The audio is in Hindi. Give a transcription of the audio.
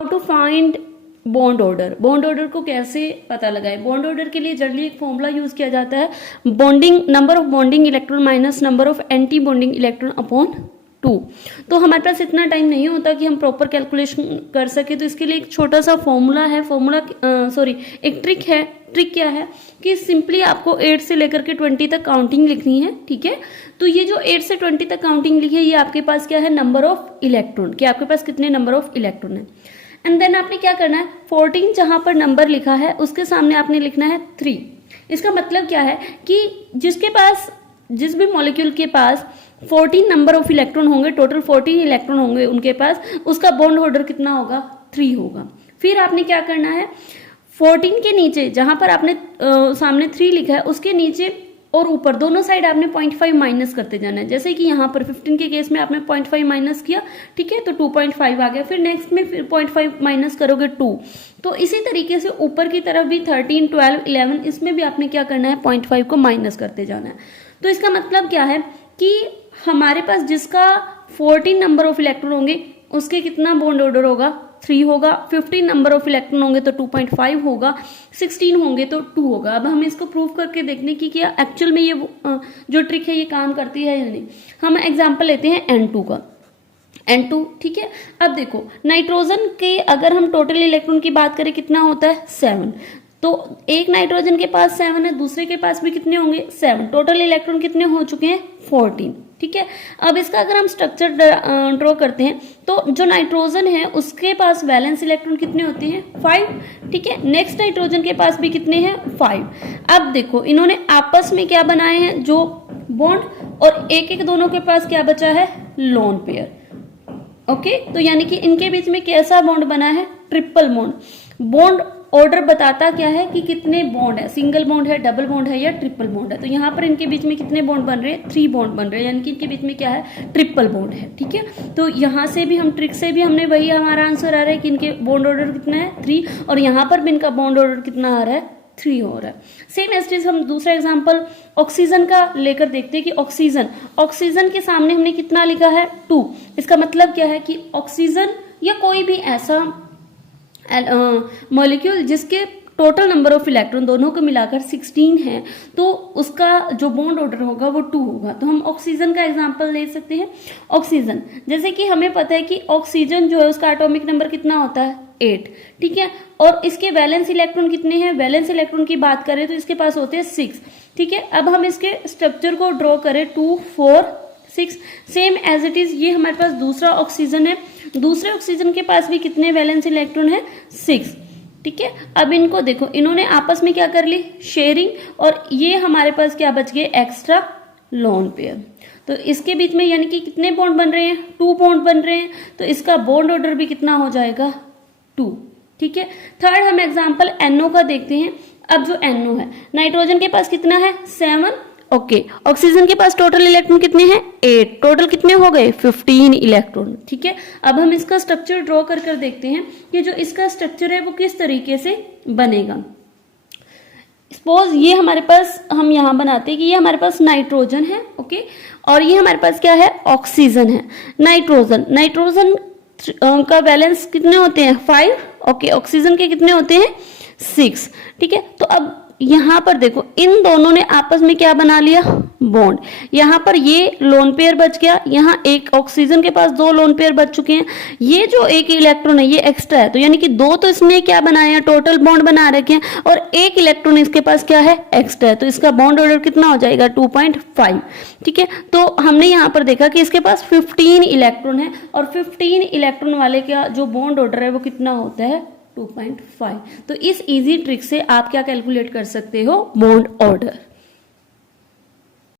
How to find bond order. Bond order को कैसे पता लगाएं? बॉन्ड ऑर्डर के लिए जनरली एक फॉर्मूला यूज किया जाता है, bonding number of bonding electron minus number of anti bonding electron upon 2। तो हमारे पास इतना टाइम नहीं होता कि हम प्रॉपर कैलकुलेशन कर सके, तो इसके लिए एक छोटा सा फॉर्मूला है, एक ट्रिक है। ट्रिक क्या है कि सिंपली आपको 8 से लेकर के 20 तक काउंटिंग लिखनी है, ठीक है। तो ये जो 8 से 20 तक काउंटिंग लिखी है, ये आपके पास क्या है, नंबर ऑफ इलेक्ट्रॉन, कि आपके पास कितने नंबर ऑफ इलेक्ट्रॉन है। एंड देन आपने क्या करना है, 14 जहां पर नंबर लिखा है उसके सामने आपने लिखना है 3। इसका मतलब क्या है कि जिस भी मॉलिक्यूल के पास 14 नंबर ऑफ इलेक्ट्रॉन होंगे, टोटल 14 इलेक्ट्रॉन होंगे उनके पास, उसका बॉन्ड ऑर्डर कितना होगा, 3 होगा। फिर आपने क्या करना है, 14 के नीचे जहां पर आपने सामने 3 लिखा है उसके नीचे और ऊपर दोनों साइड आपने 0.5 माइनस करते जाना है। जैसे कि यहाँ पर 15 के केस में आपने 0.5 माइनस किया, ठीक है, तो 2.5 आ गया। फिर नेक्स्ट में फिर 0.5 माइनस करोगे 2। तो इसी तरीके से ऊपर की तरफ भी 13, 12, 11 इसमें भी आपने क्या करना है, 0.5 को माइनस करते जाना है। तो इसका मतलब क्या है कि हमारे पास जिसका 14 नंबर ऑफ इलेक्ट्रॉन होंगे उसके कितना बॉन्ड ऑर्डर होगा, 3 होगा। 15 नंबर ऑफ इलेक्ट्रॉन होंगे तो 2.5 होगा, 16 होंगे तो 2 होगा। अब हम इसको प्रूव करके देखने की क्या एक्चुअल में ये जो ट्रिक है ये काम करती है या नहीं। हम एग्जांपल लेते हैं N2 का, N2, ठीक है। अब देखो नाइट्रोजन के अगर हम टोटल इलेक्ट्रॉन की बात करें कितना होता है, 7। तो एक नाइट्रोजन के पास 7 है, दूसरे के पास भी कितने होंगे, 7। टोटल इलेक्ट्रॉन कितने हो चुके हैं, 14, ठीक है। अब इसका अगर हम स्ट्रक्चर ड्रॉ करते हैं तो जो नाइट्रोजन है उसके पास वैलेंस इलेक्ट्रॉन कितने होते हैं, 5, ठीक है। नेक्स्ट नाइट्रोजन के पास भी कितने हैं, 5। अब देखो इन्होंने आपस में क्या बनाए हैं, जो बॉन्ड, और एक एक दोनों के पास क्या बचा है, लोन पेयर, ओके। तो यानी कि इनके बीच में कैसा बॉन्ड बना है, ट्रिपल बॉन्ड। बॉन्ड ऑर्डर बताता क्या है कि कितने बॉन्ड है, सिंगल बॉन्ड है, डबल बॉन्ड है या ट्रिपल बॉन्ड है। तो यहाँ पर इनके बीच में कितने बॉन्ड बन रहे हैं, 3 बॉन्ड बन रहे हैं, यानी कि इनके बीच में क्या है, ट्रिपल बॉन्ड है, ठीक है। तो यहाँ से भी हम ट्रिक से भी हमने वही हमारा आंसर आ रहा है कि इनके बॉन्ड ऑर्डर कितना है, 3, और यहाँ पर भी इनका बॉन्ड ऑर्डर कितना आ रहा है, 3 हो रहा है। सेम एज हम दूसरा एग्जाम्पल ऑक्सीजन का लेकर देखते हैं कि ऑक्सीजन के सामने हमने कितना लिखा है, 2। इसका मतलब क्या है कि ऑक्सीजन या कोई भी ऐसा मॉलिक्यूल जिसके टोटल नंबर ऑफ इलेक्ट्रॉन दोनों को मिलाकर 16 है, तो उसका जो बॉन्ड ऑर्डर होगा वो 2 होगा। तो हम ऑक्सीजन का एग्जांपल ले सकते हैं। ऑक्सीजन, जैसे कि हमें पता है कि ऑक्सीजन जो है उसका एटॉमिक नंबर कितना होता है, 8, ठीक है। और इसके वैलेंस इलेक्ट्रॉन कितने हैं, वैलेंस इलेक्ट्रॉन की बात करें तो इसके पास होते हैं 6, ठीक है। अब हम इसके स्ट्रक्चर को ड्रॉ करें, 2, 4, 6, सेम एज इट इज ये हमारे पास दूसरा ऑक्सीजन है। दूसरे ऑक्सीजन के पास भी कितने वैलेंस इलेक्ट्रॉन है, 6, ठीक है। अब इनको देखो, इन्होंने आपस में क्या कर ली, शेयरिंग, और ये हमारे पास क्या बच गए, एक्स्ट्रा लोन पेयर। तो इसके बीच में यानी कि कितने बॉन्ड बन रहे हैं, 2 बॉन्ड बन रहे हैं। तो इसका बॉन्ड ऑर्डर भी कितना हो जाएगा, 2, ठीक है। थर्ड हम एग्जांपल NO का देखते हैं। अब जो NO है, नाइट्रोजन के पास कितना है, 7, ओके। ऑक्सीजन के पास टोटल इलेक्ट्रॉन कितने हैं, 8। टोटल कितने हो गए, 15 इलेक्ट्रॉन, ठीक है। अब हम इसका स्ट्रक्चर ड्रॉ कर देखते हैं कि जो इसका स्ट्रक्चर है वो किस तरीके से बनेगा। सपोज ये हमारे पास, हम यहाँ बनाते हैं कि ये हमारे पास नाइट्रोजन है, ओके, और ये हमारे पास क्या है, ऑक्सीजन है। नाइट्रोजन का वैलेंस कितने होते हैं, 5, ओके। ऑक्सीजन के कितने होते हैं, 6, ठीक है। तो अब यहाँ पर देखो इन दोनों ने आपस में क्या बना लिया, बॉन्ड। यहाँ पर ये लोन पेयर बच गया, यहाँ एक ऑक्सीजन के पास 2 लोन पेयर बच चुके हैं। ये जो एक इलेक्ट्रॉन है ये एक्स्ट्रा है, तो यानी कि 2 तो इसने क्या बनाया है, टोटल बॉन्ड बना रखे हैं, और एक इलेक्ट्रॉन इसके पास क्या है, एक्स्ट्रा है। तो इसका बॉन्ड ऑर्डर कितना हो जाएगा, 2.5, ठीक है। तो हमने यहाँ पर देखा कि इसके पास 15 इलेक्ट्रॉन है, और 15 इलेक्ट्रॉन वाले का जो बॉन्ड ऑर्डर है वो कितना होता है, 2.5। तो इस इजी ट्रिक से आप क्या कैलकुलेट कर सकते हो, बॉन्ड ऑर्डर।